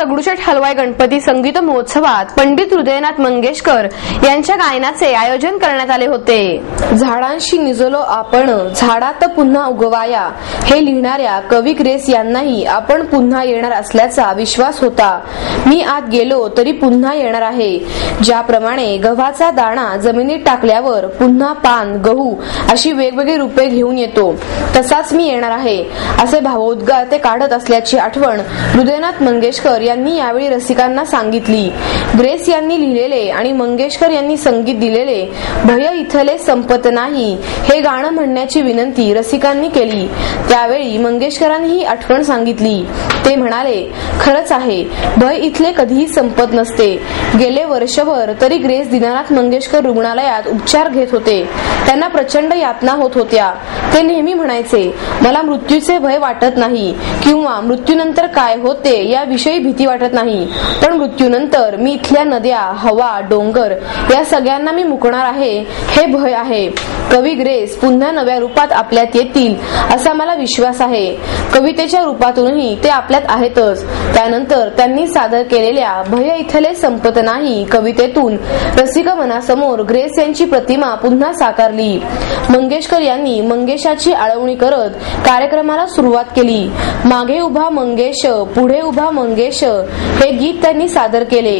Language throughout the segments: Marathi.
दगडूशेठ हलवाई गणपती संगीत महोत्सवात पंडित हृदयनाथ मंगेशकर यांच्या गायनाचे आयोजन करण्यात आले होते। झाडांशी निजलो आपण झाडात पुन्हा उगवाया हे लिहिणाऱ्या कवी ग्रेस यांनाही आपण पुन्हा येणार असल्याचा विश्वास होता। मी आत गेलो तरी पुन्हा येणार आहे। ज्याप्रमाणे गव्हाचा दाणा जमिनीत टाकल्यावर पुन्हा पान, गहू अशी वेगवेगळी रूपे घेऊन येतो, तसाच मी येणार आहे असे भावोद्गार ते काढत असल्याची आठवण हृदयनाथ मंगेशकर यांनी यावेळी रसिकांना सांगितली। ग्रेस यांनी लिहिलेले आणि मंगेशकर यांनी संगीत दिलेले भय इथले संपत नाही हे गाणं म्हणण्याची विनंती रसिकांनी केली। त्यावेळी मंगेशकरांनी ही आठवण सांगितली। ते म्हणाले, खरंच आहे, भय इथले कधीही संपत नसते। गेले वर्षभर तरी ग्रेस दीनानाथ मंगेशकर रुग्णालयात उपचार घेत होते। त्यांना प्रचंड यातना होत होत्या। ते नेहमी म्हणायचे, मला मृत्यूचे भय वाटत नाही किंवा मृत्यूनंतर काय होते याविषयी भीती वाटत नाही, पण मृत्यूनंतर मी इथल्या नद्या, हवा, डोंगर या सगळ्यांना मी मुकणार आहे हे भय आहे। कवी ग्रेस पुन्हा नव्या रूपात आपल्यात येतील असा मला विश्वास आहे। कवितेच्या रूपातूनही ते आपल्यात आहेतच। त्यानंतर त्यांनी सादर केलेल्या भय इथले संपत नाही कवितेतून रसिक मनासमोर ग्रेस यांची प्रतिमा पुन्हा साकारली। मंगेशकर यांनी मंगेशाची आळवणी करत कार्यक्रमाला सुरुवात केली। मागे उभा मंगेश, पुढे उभा मंगेश हे गीत त्यांनी सादर केले।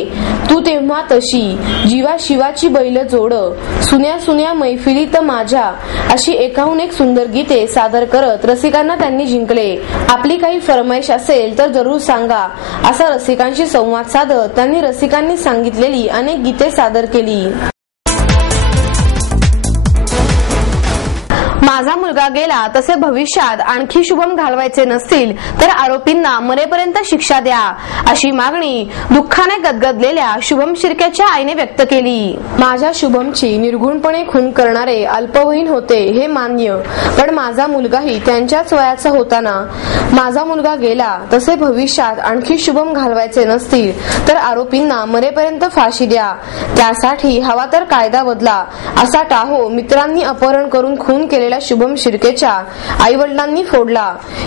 तू तेव्हा तशी, जीवा शिवाची बैल जोड, सुन्या सुन्या मैफिलीत माझ्या अशी एकाहून एक सुंदर गीते सादर करत रसिकांना त्यांनी जिंकले। आपली काही फरमाईश असेल तर जरूर सांगा असा रसिकांशी संवाद साधत त्यांनी रसिकांनी सांगितलेली अनेक गीते सादर केली। माझा मुलगा गेला तसे भविष्यात आणखी शुभम घालवायचे नसतील तर आरोपींना मरेपर्यंत शिक्षा द्या अशी मागणी दुःखाने गदगदलेल्या शुभम शिर्केच्या आईने व्यक्त केली। माझ्या शुभमची निर्घुणपणे खून करणारे अल्पवयीन होते हे मान्य, पण माझा मुलगाही त्यांच्याच वयाचा होता ना। माझा मुलगा गेला तसे भविष्यात आणखी शुभम घालवायचे नसतील तर आरोपींना मरेपर्यंत फाशी द्या। त्यासाठी हवा तर कायदा बदला असा टाहो मित्रांनी अपहरण करून खून केलेल्या शुभम शिर्केच्या आई वडिलांनी फोडला।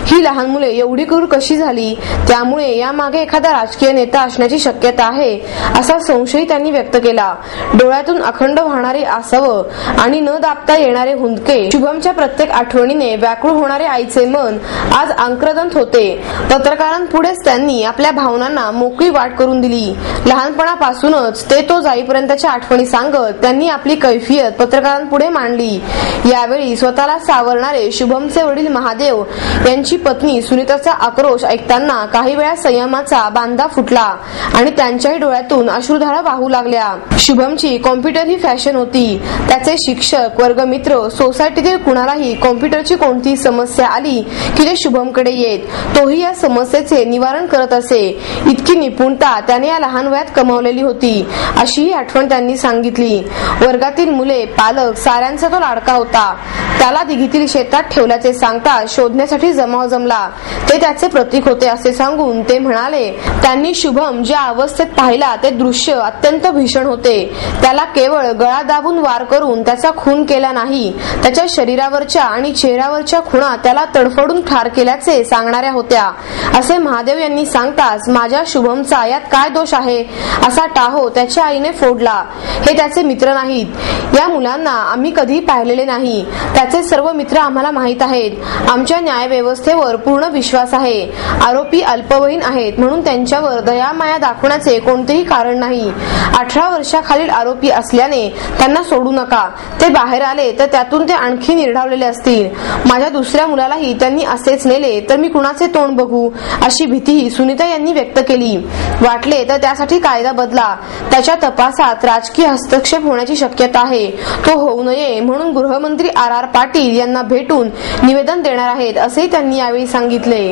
ही लहान मुले एवढी क्रूर कशी झाली, त्यामुळे यामागे एखादा राजकीय नेता असण्याची शक्यता आहे असा संशय त्यांनी व्यक्त केला। डोळ्यातून अखंड वाहणारे आसव आणि न दाबता येणारे हुंदके, शुभमच्या प्रत्येक आठवणीने व्याकुळ होणारे आईचे मन आज आक्रंदत होते। पत्रकारांपुढेच त्यांनी आपल्या भावनांना मोकळी वाट करून दिली। लहानपणापासूनच ते तो जाईपर्यंतच्या आठवणी सांगत त्यांनी आपली कैफियत पत्रकारांपुढे मांडली। यावेळी स्वतःला सावरणारे शुभमचे वडील महादेव यांची पत्नी सुनीताचा आक्रोश ऐकताना काही वेळा संयमाचा बांधा फुटला आणि त्यांच्याही डोळ्यातून अश्रुधारा वाहू लागल्या। शुभमची कॉम्प्युटर ही फॅशन होती। त्याचे शिक्षक, वर्गमित्र, सोसायटीतील कुणालाही कॉम्प्युटरची कोणतीही समस्या आली की ते शुभमकडे येत। तोही या समस्येचे निवारण करत असे। इतकी निपुणता त्याने या लहान वयात कमावलेली होती अशीही आठवण त्यांनी सांगितली। वर्गातील मुले, पालक साऱ्यांचा तो लाडका होता। त्याला दिघीतील शेतात ठेवल्याचे सांगता शोधण्यासाठी जमाव जमला। ते त्याचे प्रतीक होते असे सांगून ते म्हणाले, त्यांनी शुभम ज्या अवस्थेत पाहिला ते दृश्य अत्यंत भीषण होते। त्याला केवळ गळा दाबून वार करून त्याचा खून केला नाही, त्याच्या शरीरावरच्या आणि चेहऱ्यावरच्या खुणा त्याला तडफडून ठार केल्याचे सांगणाऱ्या होत्या असे महादेव यांनी सांगताच माझ्या शुभमचा यात काय दोष आहे असा टाहो त्याच्या आईने फोडला। हे त्याचे मित्र नाहीत। या मुलांना आम्ही कधी पाहिलेले नाही। त्याचे सर्व मित्र आम्हाला माहित आहेत। आमच्या न्यायव्यवस्थेवर पूर्ण विश्वास आहे। आरोपी अल्पवयीन आहेत म्हणून त्यांच्यावर दयामाया दाखवण्याचे कोणतेही कारण नाही। 18 वर्षाखालील आरोपी असल्याने त्यांना सोडू नका। ते बाहेर आले तर त्यातून ते आणखी निर्ढावलेले असतील। माझ्या दुसऱ्या मुलालाही त्यांनी असेच नेले तर मी कुणाचे तोंड बघू अशी भीतीही सुनीता यांनी व्यक्त केली। वाटले तर त्यासाठी कायदा बदला। त्याच्या तपासात राजकीय हस्तक्षेप होण्याची शक्यता आहे। तो होऊ नये म्हणून गृहमंत्री आर पाटील यांना भेटून निवेदन देणार आहेत असे त्यांनी यावेळी सांगितले।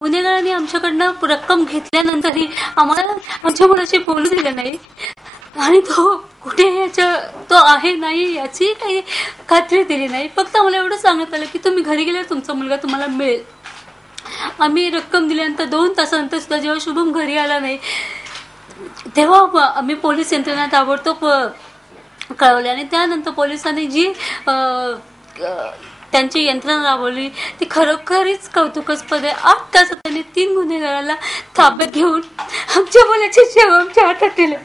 गुन्हेगारांनी आमच्याकडनं रक्कम घेतल्यानंतरही आम्हाला आमच्या मुलाशी बोलू दिलं नाही आणि तो कुठे तो आहे नाही याची काही खात्री दिली नाही। फक्त आम्हाला एवढं सांगण्यात आलं की तुम्ही घरी गेल्यावर तुमचा मुलगा तुम्हाला मिळेल। आम्ही रक्कम दिल्यानंतर 2 तासानंतर सुद्धा जेव्हा शुभम घरी आला नाही तेव्हा आम्ही पोलीस यंत्रणा ताबडतोब कळवले आणि त्यानंतर पोलिसांनी जी त्यांची यंत्रणा राबवली ती खरोखरीच कौतुकास्पद आहे. 8 तासात त्यांनी 3 गुन्हेगाराला ताब्यात घेऊन आमच्या मुलाचे शव आमच्या हातात दिले.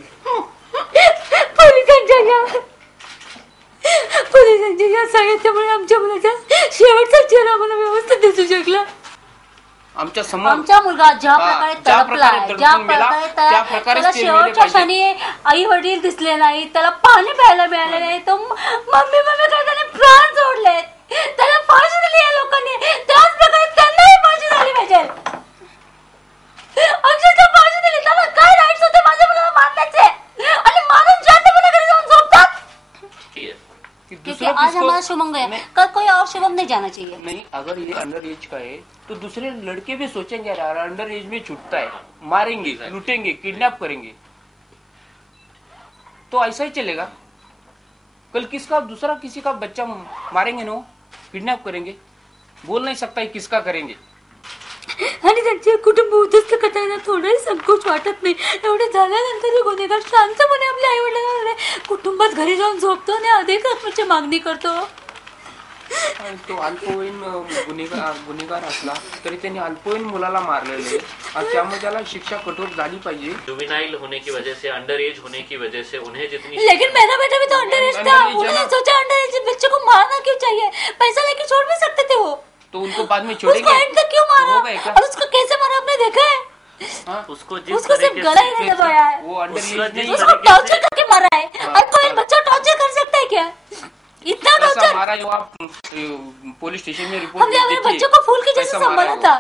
पोलिसांच्या या सहाय्यामुळे आमच्या मुलाचा शेवटचा चेहरा मला व्यवस्थित दिसू शकला. आमचा मुलगा ज्या प्रकारे तडपलाय, ज्या प्रकारे त्याला शेवटच्या क्षणी आई वडील दिसले नाही, त्याला पाणी प्यायला मिळाले नाही, तो मम्मी त्याने प्राण सोडले, त्याला फाशी दिली या लोकांनी. त्याच प्रकारे त्यांनाही फाशी झाली पाहिजे. अक्षरशः फाशी दिली. त्याला काय राईट्स होते माझ्या मुलाला मारण्याचे आणि मारून शांतपणे घरी जाऊन झोपतात. क्योंकि आज हमारा शुभम गया, कल कोई और शुभम नहीं जाना चाहिए. नहीं, अगर ये अंडर एज का है तो दूसरे लड़के भी सोचेंगे यार अंडर एज में छूटता है, मारेंगे, लूटेंगे, किडनैप करेंगे, तो ऐसा ही चलेगा. कल किसका दूसरा किसी का बच्चा मारेंगे ना, किडनैप करेंगे, बोल नहीं सकता किसका करेंगे. आणि त्यांचे कुटुंब उद्ध्वस्त करताना थोडाही संकोच वाटत नाही. एवढे झाल्यानंतर गुन्हेगार शांतपणे आपल्या आई वडिलांना कुटुंबात घरी जाऊन झोपतो आणि अधिक रकमेची मागणी करतो. तो अल्पवयीन गुन्हेगार असला तरी त्यांनी अल्पवयीन मुलाला मारलेले आणि त्यामुळे त्याला शिक्षा कठोर झाली पाहिजे. जुवेनाइल होने की वजह से, अंडर एज होने की वजह से उन्हें जितनी, लेकिन मेरा बेटा भी तो अंडर एज था. उन्होंने सोचा अंडर एज बच्चे को मारना क्यों चाहिए, पैसा लेके छोड़ भी सकते थे वो. तो उनको बाद में छोड़ेंगे. उसको एंड तक क्यों मारा और उसको कैसे मारा आपने देखा है? उसको सिर्फ गला ही नहीं दबाया है, वो अंडर एज नहीं, उसको टॉर्चर करके मारा है. और कोई बच्चा टॉर्चर कर सकता है क्या? इतना टॉर्चर मारा जो आप पुलिस स्टेशन में रिपोर्ट हमने अपने बच्चों को फूल के जैसे संभाला था.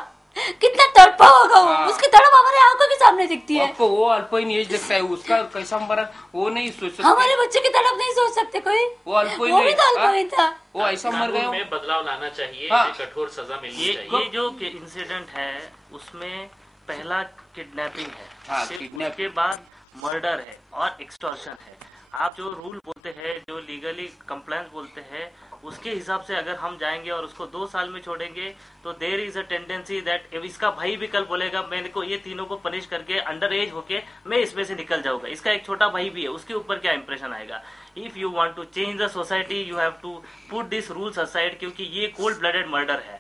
कितना तड़पा होगा वो, उसकी तड़प हमारे आंखों के सामने दिखती है. आपको वो अल्पवयीन एज लगता है, उसका कैसा मारा वो नहीं सोच सकते. हमारे बच्चे की तड़प नहीं सोच सकते कोई. वो अल्पवयीन, वो भी तो अल्पवयीन था. वो ऐसा मर गया. में बदलाव लाना चाहिए. कठोर सजा मिलनी चाहिए. ये जो इंसिडेंट है उसमें पहला किडनैपिंग है, किडनैप के बाद मर्डर है और एक्सटॉर्शन है. आप जो रूल बोलते हैं, जो लीगली कंप्लायंस बोलते हैं, उसके हिसाब से अगर हम जाएंगे और उसको 2 साल में छोड़ेंगे तो there is a tendency that इसका भाई भी कल बोलेगा मैंने को ये तीनों को पनिश करके अंडर एज होके मैं इसमें से निकल जाऊंगा. इसका एक छोटा भाई भी है, उसके ऊपर क्या इंप्रेशन आएगा. If you want to change the society you have to put this rules aside, क्योंकि ये कोल्ड ब्लडेड मर्डर है.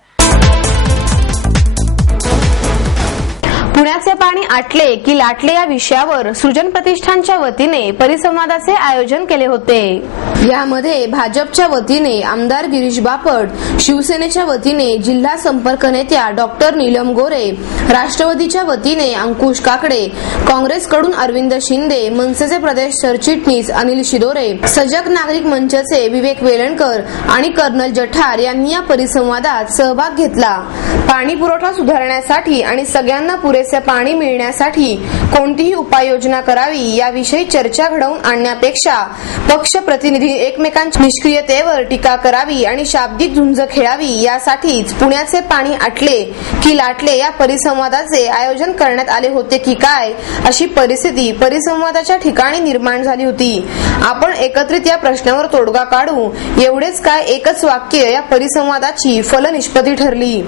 पुण्याचे पाणी आटले की लाटले या विषयावर सृजन प्रतिष्ठानच्या वतीने परिसंवादाचे आयोजन केले होते. यामध्ये भाजपच्या वतीने आमदार गिरीश बापट, शिवसेनेच्या वतीने जिल्हा संपर्क नेत्या डॉक्टर नीलम गोरे, राष्ट्रवादीच्या वतीने अंकुश काकडे, काँग्रेसकडून अरविंद शिंदे, मनसेचे प्रदेश सरचिटणीस अनिल शिदोरे, सजग नागरिक मंचचे विवेक वेलणकर आणि कर्नल जठार यांनी या परिसंवादात सहभाग घेतला. पाणी पुरवठा सुधारण्यासाठी आणि सगळ्यांना पुरेसे पाणी मिळण्यासाठी कोणतीही उपाययोजना करावी याविषयी चर्चा घडवून आणण्यापेक्षा पक्ष प्रतिनिधी एकमेकांच्या निष्क्रियतेवर टीका करावी आणि शाब्दिक झुंज खेळावी यासाठीच पुण्याचे पाणी आटले की लाटले या परिसंवादाचे आयोजन करण्यात आले होते की काय अशी परिस्थिती परिसंवादाच्या ठिकाणी निर्माण झाली होती. आपण एकत्रित या प्रश्नावर तोडगा काढू एवढेच काय एकच वाक्य या परिसंवादाची फलनिष्पत्ती ठरली.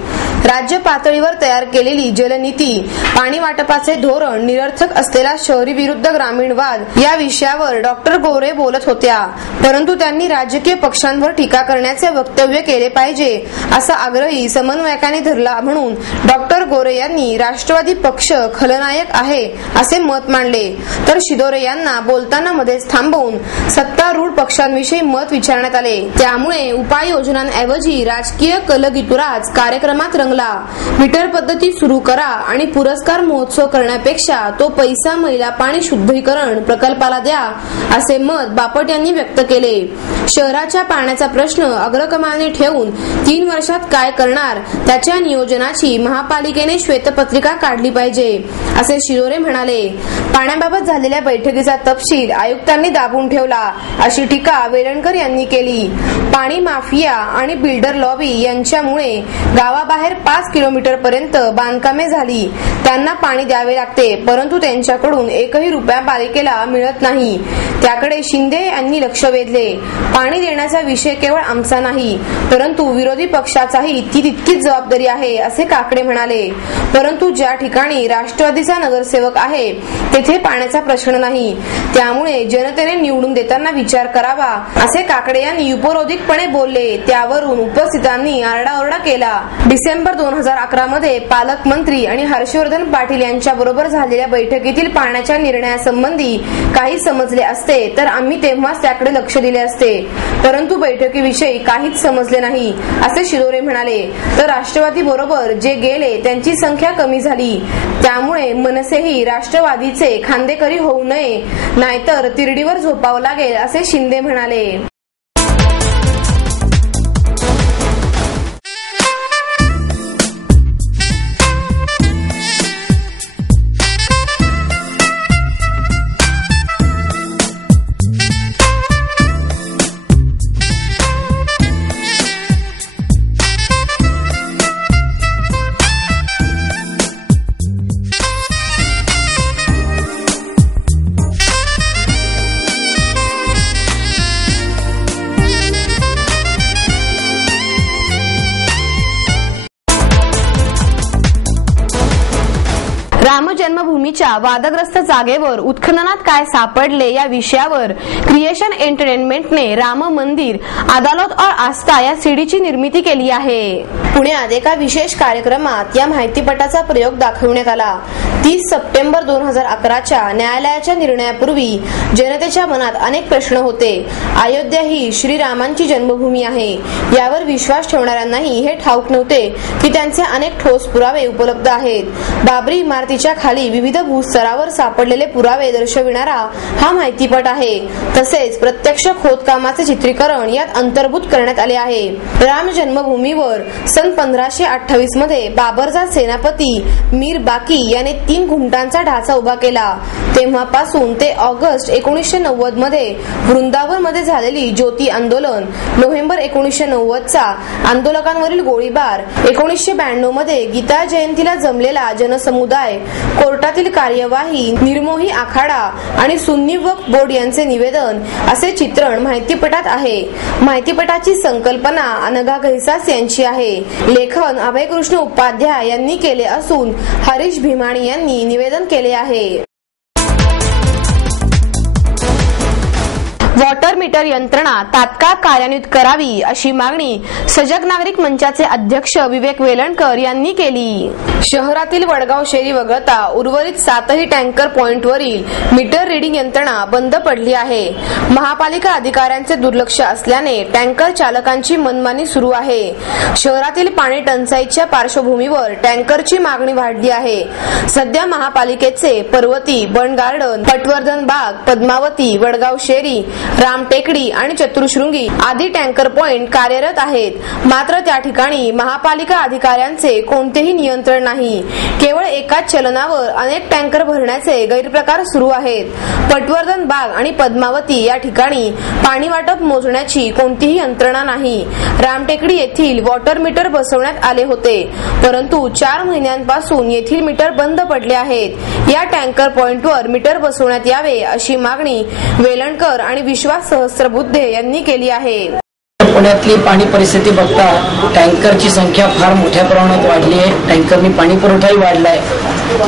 राज्य पातळीवर तयार केलेली जलनीती, पाणी वाटपाचे धोरण, निरर्थक असलेला शहरी विरुद्ध ग्रामीण वाद या विषयावर डॉक्टर गोरे बोलत होत्या. परंतु त्यांनी राजकीय पक्षांवर टीका करण्याचे वक्तव्य केले पाहिजे असा आग्रही समन्वयकांनी धरला. म्हणून डॉक्टर गोरे यांनी राष्ट्रवादी पक्ष खलनायक आहे असे मत मांडले, तर शिदोरे यांना बोलताना मध्येच थांबवून सत्तारूढ पक्षांविषयी मत विचारण्यात आले. त्यामुळे उपाययोजनांऐवजी राजकीय कलगीतुराच कार्यक्रमात रंगला. मीटर पद्धती सुरू करा आणि पुरस्कार महोत्सव करण्यापेक्षा तो पैसा महिला पाणी शुद्धीकरण प्रकल्पाला द्या असे मत बापट यांनी व्यक्त केले. शहराच्या पाण्याचा प्रश्न अग्रक्रमाने ठेवून 3 वर्षात काय करणार त्याच्या नियोजनाची महापालिकेने श्वेतपत्रिका काढली पाहिजे असे शिरोरे म्हणाले. पाण्याबाबत झालेल्या बैठकीचा तपशील आयुक्तांनी दाबून ठेवला अशी टीका वेलणकर यांनी केली. पाणी माफिया आणि बिल्डर लॉबी यांच्यामुळे गावाबाहेर 5 किलोमीटर पर्यंत बांधकामे झाली. त्यांना पाणी द्यावे लागते, परंतु त्यांच्याकडून एकही रुपया पालिकेला मिळत नाही. त्याकडे शिंदे यांनी लक्ष वेधले. पाणी देण्याचा विषय केवळ आमचा नाही, परंतु विरोधी पक्षाचाही ती तितकीच जबाबदारी आहे असे काकडे म्हणाले. परंतु ज्या ठिकाणी राष्ट्रवादीचा नगरसेवक आहे तेथे पाण्याचा प्रश्न नाही, त्यामुळे जनतेने निवडून देताना विचार करावा असे काकडे यांनी उपरोधिकपणे बोलले. त्यावरून उपस्थितांनी आरडाओरडा केला. डिसेंबर 2011 मध्ये पालकमंत्री आणि हर्षवर्धन पाटील यांच्या बरोबर झालेल्या बैठकीतील पाण्याच्या निर्णयासंबंधी काही समजले असते तर आम्ही तेव्हाच त्याकडे लक्ष दिले असते, परंतु बैठकीविषयी काहीच समजले नाही असे शिदोरे म्हणाले. तर राष्ट्रवादी बरोबर जे गेले त्यांची संख्या कमी झाली, त्यामुळे मनसेही राष्ट्रवादीचे खांदेकरी होऊ नये, नाहीतर तिरडीवर झोपावं लागेल असे शिंदे म्हणाले. राम जन्मभूमीच्या वादग्रस्त जागेवर उत्खननात काय सापडले या विषयावर क्रिएशन एंटरटेनमेंटने राम मंदिर अदालत और आस्था या सीडीची निर्मिती केली आहे. पुण्यात एका विशेष कार्यक्रमात या माहितीपटाचा प्रयोग दाखवण्यात आला. 30 सप्टेंबर 2011च्या न्यायालयाच्या निर्णयापूर्वी जनतेच्या मनात अनेक प्रश्न होते. अयोध्या ही श्रीरामांची जन्मभूमी आहे यावर विश्वास ठेवणाऱ्यांनाही हे ठाऊक नव्हते की त्यांचे अनेक ठोस पुरावे उपलब्ध आहेत. बाबरी इमारतीच्या खाली विविध भूस्तरावर सापडलेले पुरावे दर्शविणारा हा माहितीपट आहे. तसेच प्रत्यक्ष खोदकामाचे चित्रीकरण यात अंतर्भूत करण्यात आले आहे. राम जन्मभूमीवर सन 1528 मध्ये बाबरचा सेनापती मीर बाकी याने 3 घुमटांचा ढाचा उभा केला. तेव्हापासून ते ऑगस्ट 1990 मध्ये वृंदावन मध्ये झालेली ज्योती आंदोलन, नोव्हेंबर 1990चा आंदोलकांवरील गोळीबार, 1992 मध्ये गीता जयंतीला जमलेला जनसमुदाय, कोर्टातील कार्यवाही, निर्मोही आखाडा आणि सुन्नी वक्फ बोर्ड यांचे निवेदन असे चित्रण माहितीपटात आहे. माहितीपटाची संकल्पना अनघा घैसास यांची आहे. लेखन अभयकृष्ण उपाध्याय यांनी केले असून हरीश भीमाणी यांनी निवेदन केले आहे. वॉटर मीटर यंत्रणा तात्काळ कार्यान्वित करावी अशी मागणी सजग नागरिक मंचाचे अध्यक्ष विवेक वेलणकर यांनी केली. शहरातील वडगाव शेरी वगळता उर्वरित 7ही टँकर पॉइंटवरील मीटर रीडिंग यंत्रणा बंद पडली आहे. महापालिका अधिकाऱ्यांचे दुर्लक्ष असल्याने टँकर चालकांची मनमानी सुरू आहे. शहरातील पाणी टंचाईच्या पार्श्वभूमीवर टँकरची मागणी वाढली आहे. सध्या महापालिकेचे पर्वती, बन गार्डन, पटवर्धन बाग, पद्मावती, वडगाव शेरी, रामटेकडी आणि चतुर्शृंगी आदी टँकर पॉइंट कार्यरत आहेत. मात्र त्या ठिकाणी महापालिका अधिकाऱ्यांचे कोणतेही नियंत्रण नाही. केवळ एकाच चलनावर अनेक टँकर भरण्याचे गैरप्रकार सुरू आहेत. पटवर्धन बाग आणि पद्मावती या ठिकाणी पाणी वाटप मोजण्याची कोणतीही यंत्रणा नाही. रामटेकडी येथील वॉटर मीटर बसवण्यात आले होते, परंतु 4 महिन्यांपासून येथील मीटर बंद पडले आहेत. या टँकर पॉइंटवर मीटर बसवण्यात यावे अशी मागणी वेलणकर आणि विश्वास सहस्त्रबुद्धे यांनी केली आहे. पुण्यातली पाणी परिस्थिती बघता टँकरची संख्या फार मोठ्या प्रमाणात वाढली आहे. टँकरनी पाणी पुरवठाही वाढलाय.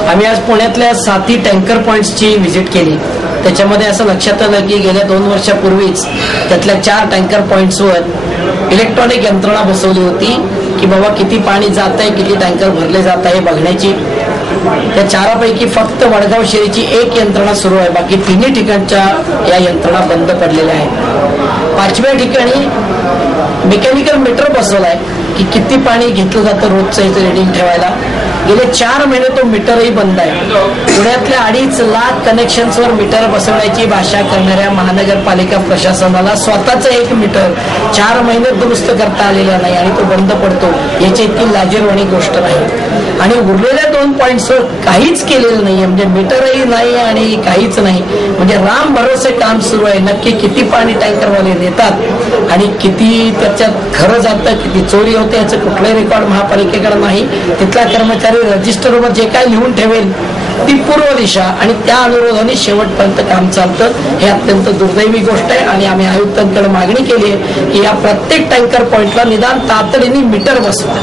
आम्ही आज पुण्यातल्या 7ही टँकर पॉइंट्सची व्हिजिट केली. त्याच्यामध्ये असं लक्षात आलं की गेल्या 2 वर्षापूर्वीच त्यातल्या 4 टँकर पॉइंट्सवर इलेक्ट्रॉनिक यंत्रणा बसवली होती की बाबा किती पाणी जात आहे, किती टँकर भरले जात आहे बघण्याची. त्या 4पैकी फक्त वडगाव शेरीची एक यंत्रणा सुरू आहे. बाकी 3 ठिकाणच्या या यंत्रणा बंद पडलेल्या आहेत. 5व्या ठिकाणी मेकॅनिकल मीटर बसवलाय की किती पाणी घेतलं जातं रोजचं इथे रिडिंग ठेवायला. गेले 4 महिने तो मीटरही बंद आहे. पुण्यातल्या 2.5 लाख कनेक्शन्सवर मीटर बसवण्याची भाषा करणाऱ्या महानगरपालिका प्रशासनाला स्वतःच एक मीटर 4 महिने दुरुस्त करता आलेला नाही आणि तो बंद पडतो. याची इतकी लाजिरवाणी गोष्ट नाही. आणि उरलेल्या 2 पॉइंट्सवर काहीच केलेलं नाहीये, म्हणजे मीटरही नाही आणि काहीच नाही. म्हणजे राम भरोसे काम सुरू आहे. नक्की किती पाणी टँकरवाले नेतात आणि किती त्याच्यात खरं जातं, किती चोरी होते याचं कुठलंही रेकॉर्ड महापालिकेकडे नाही. तिथला कर्मचारी रजिस्टरवर जे काय लिहून ठेवेल ती पूर्व दिशा आणि त्या अनुरोधाने शेवटपर्यंत काम चालतं. हे अत्यंत दुर्दैवी गोष्ट आहे आणि आम्ही आयुक्तांकडे मागणी केली आहे की या प्रत्येक टँकर पॉइंटला निदान तातडीने मीटर बसवा.